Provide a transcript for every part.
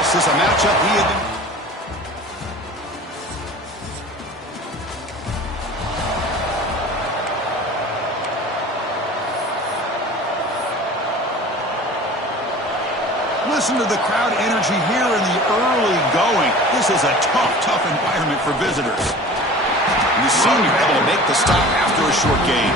This is a matchup he had been... Listen to the crowd energy here in the early going. This is a tough environment for visitors. And the senior able to make the stop after a short gain.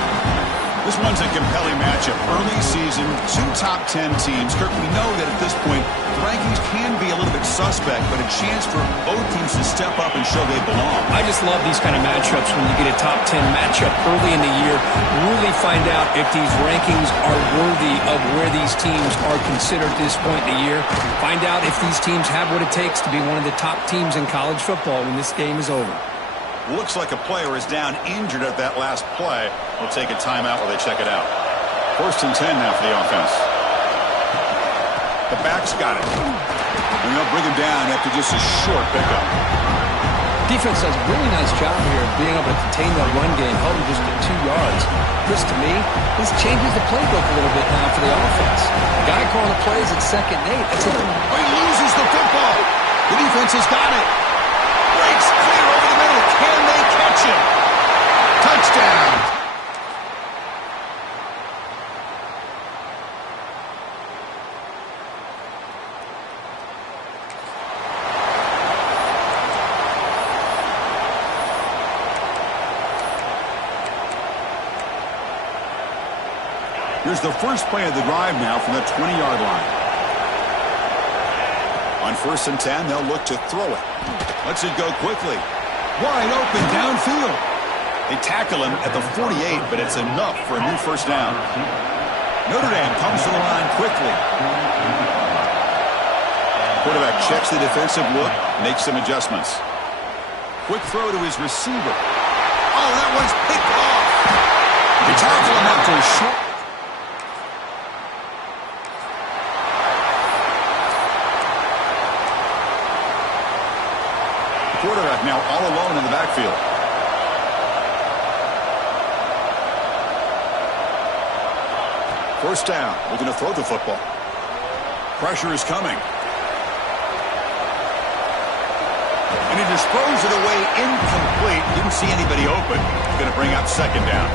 This one's a compelling matchup. Early season, 2 top 10 teams. Kirk, we know that at this point, the rankings can be a little bit suspect, but a chance for both teams to step up and show they belong. I just love these kind of matchups when you get a top 10 matchup early in the year. Really find out if these rankings are worthy of where these teams are considered at this point in the year. Find out if these teams have what it takes to be one of the top teams in college football when this game is over. Looks like a player is down injured at that last play. We'll take a timeout while they check it out. 1st and 10 now for the offense. The back's got it. And they'll bring him down after just a short pickup. Defense does a really nice job here of being able to contain that run game, held him just at 2 yards. Chris, to me, this changes the playbook a little bit now for the offense. The guy calling the plays at 2nd and 8. That's it. Oh, he loses the football. The defense has got it. Breaks clear over the middle. Can they catch him? Touchdown. Here's the first play of the drive now from the 20-yard line. On 1st and 10, they'll look to throw it. Lets it go quickly. Wide open downfield. They tackle him at the 48, but it's enough for a new first down. Notre Dame comes to the line quickly. Quarterback checks the defensive look, makes some adjustments. Quick throw to his receiver. Oh, that one's picked off. They tackle him after a short... Quarterback now all alone in the backfield. First down. We're going to throw the football. Pressure is coming. And he just throws it away incomplete. Didn't see anybody open. Going to bring up 2nd down.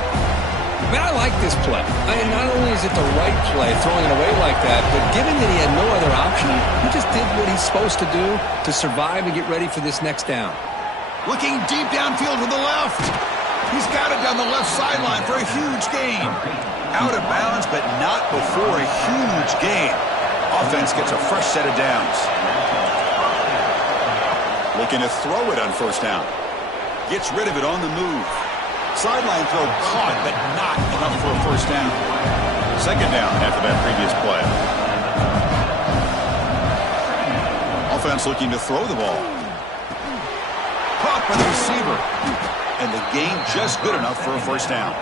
Man, I like this play. Not only is it the right play, throwing it away like that, but given that he had no other option, he just did what he's supposed to do to survive and get ready for this next down. Looking deep downfield to the left. He's got it down the left sideline for a huge gain. Out of bounds, but not before a huge gain. Offense gets a fresh set of downs. Looking to throw it on 1st down. Gets rid of it on the move. Sideline throw caught, but not enough for a first down. 2nd down after that previous play. Offense looking to throw the ball. Caught by the receiver. And the gain just good enough for a first down.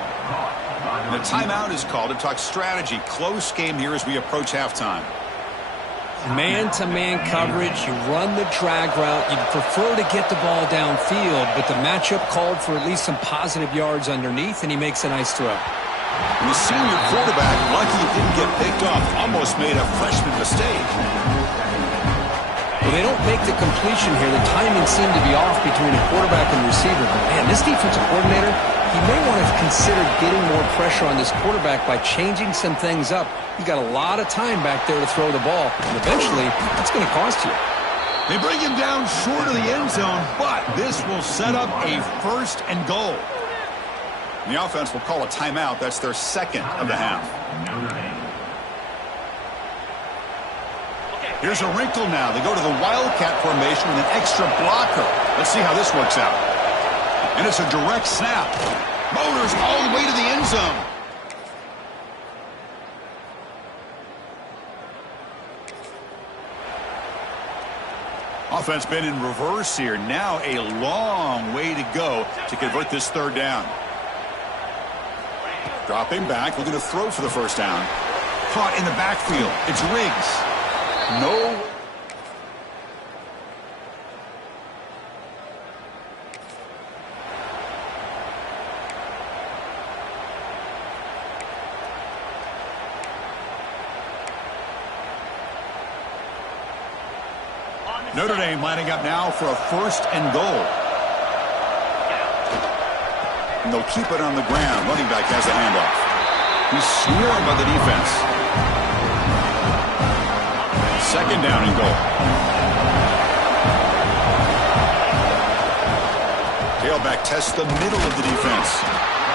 And a timeout is called to talk strategy. Close game here as we approach halftime. Man-to-man coverage, you run the drag route, you'd prefer to get the ball downfield, but the matchup called for at least some positive yards underneath, and he makes a nice throw. And the senior quarterback, lucky he didn't get picked off, almost made a freshman mistake. Well, they don't make the completion here. The timing seemed to be off between the quarterback and the receiver. But, man, this defensive coordinator, he may want to consider getting more pressure on this quarterback by changing some things up. He's got a lot of time back there to throw the ball, and eventually that's going to cost you. They bring him down short of the end zone, but this will set up a 1st and goal. And the offense will call a timeout. That's their 2nd of the half. Here's a wrinkle now. They go to the Wildcat formation with an extra blocker. Let's see how this works out. And it's a direct snap. Motors all the way to the end zone. Offense been in reverse here. Now a long way to go to convert this 3rd down. Dropping back, looking to throw for the first down. Caught in the backfield. It's Riggs. No. Notre Dame lining up now for a 1st and goal. And they'll keep it on the ground. Running back has the handoff. He's swarmed by the defense. 2nd down and goal. Tailback tests the middle of the defense.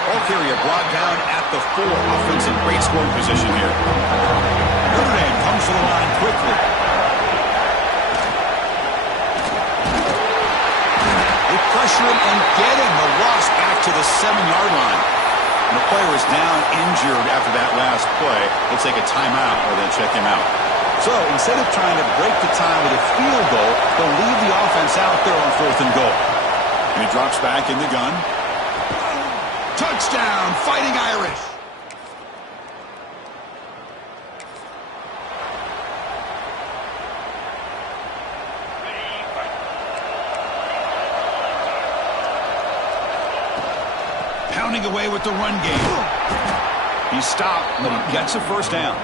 Ball carrier brought down at the 4. Offense in great scoring position here. Notre Dame comes to the line quickly. They pressure him and get him. The loss back to the 7-yard line. And the player is down injured after that last play. They'll take a timeout or they'll check him out. So instead of trying to break the tie with a field goal, they'll leave the offense out there on 4th and goal. And he drops back in the gun. Touchdown, Fighting Irish. Pounding away with the run game. He's stopped, but he gets a 1st down.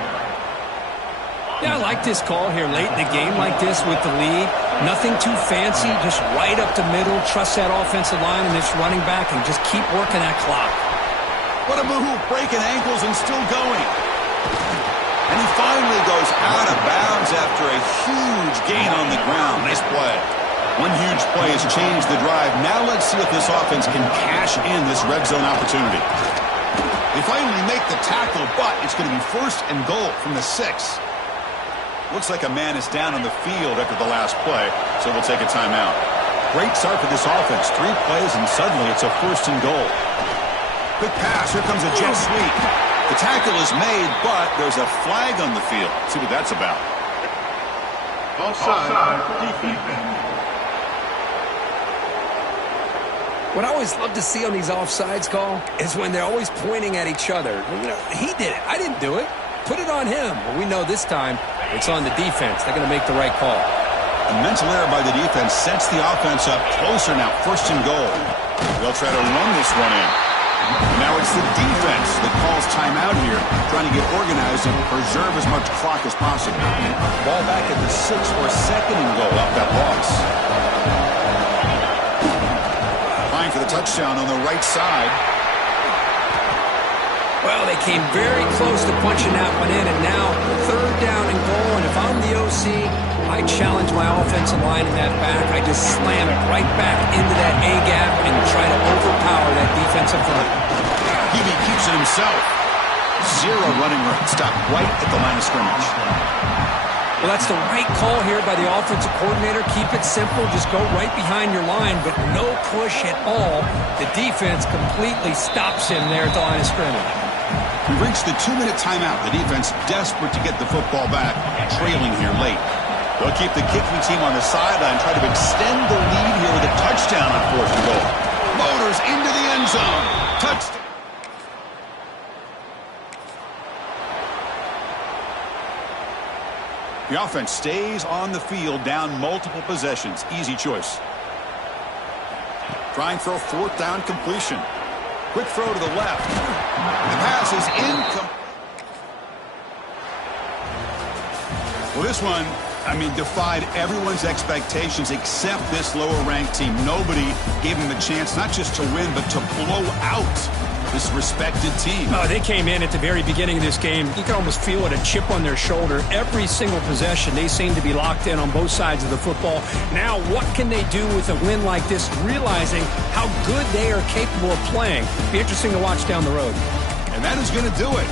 Yeah, I like this call here late in the game like this with the lead. Nothing too fancy, just right up the middle. Trust that offensive line and this running back and just keep working that clock. What a move, breaking ankles and still going. And he finally goes out of bounds after a huge gain on the ground. Nice play. One huge play has changed the drive. Now let's see if this offense can cash in this red zone opportunity. They finally make the tackle, but it's going to be 1st and goal from the 6. Looks like a man is down on the field after the last play, so we'll take a timeout. Great start for this offense. 3 plays, and suddenly it's a 1st and goal. Quick pass. Here comes a jet sweep. The tackle is made, but there's a flag on the field. Let's see what that's about. Offside defense. What I always love to see on these offsides call is when they're always pointing at each other. You know, he did it. I didn't do it. Put it on him. But we know this time it's on the defense. They're going to make the right call. A mental error by the defense sets the offense up closer now. 1st and goal. They'll try to run this one in. Now it's the defense that calls timeout here, trying to get organized and preserve as much clock as possible. Ball back at the 6 for a 2nd and goal off that loss. Trying for the touchdown on the right side. Well, they came very close to punching that one in, and now 3rd down and goal. And if I'm the OC, I challenge my offensive line in that back. I just slam it right back into that A-gap and try to overpower that defensive front. Hebe keeps it himself. 0 running room. Stop right at the line of scrimmage. Well, that's the right call here by the offensive coordinator. Keep it simple. Just go right behind your line, but no push at all. The defense completely stops him there at the line of scrimmage. We've reached the 2-minute timeout. The defense desperate to get the football back, trailing here late. They'll keep the kicking team on the sideline, try to extend the lead here with a touchdown on 4th and goal. Motors into the end zone. Touchdown. The offense stays on the field down multiple possessions. Easy choice. Trying for a 4th down completion. Quick throw to the left. The pass is incomplete. Well, this one, defied everyone's expectations except this lower-ranked team. Nobody gave them a chance not just to win, but to blow out this respected team. Oh, they came in at the very beginning of this game. You can almost feel it, a chip on their shoulder. Every single possession, they seem to be locked in on both sides of the football. Now, what can they do with a win like this, realizing how good they are capable of playing? Be interesting to watch down the road. And that is going to do it.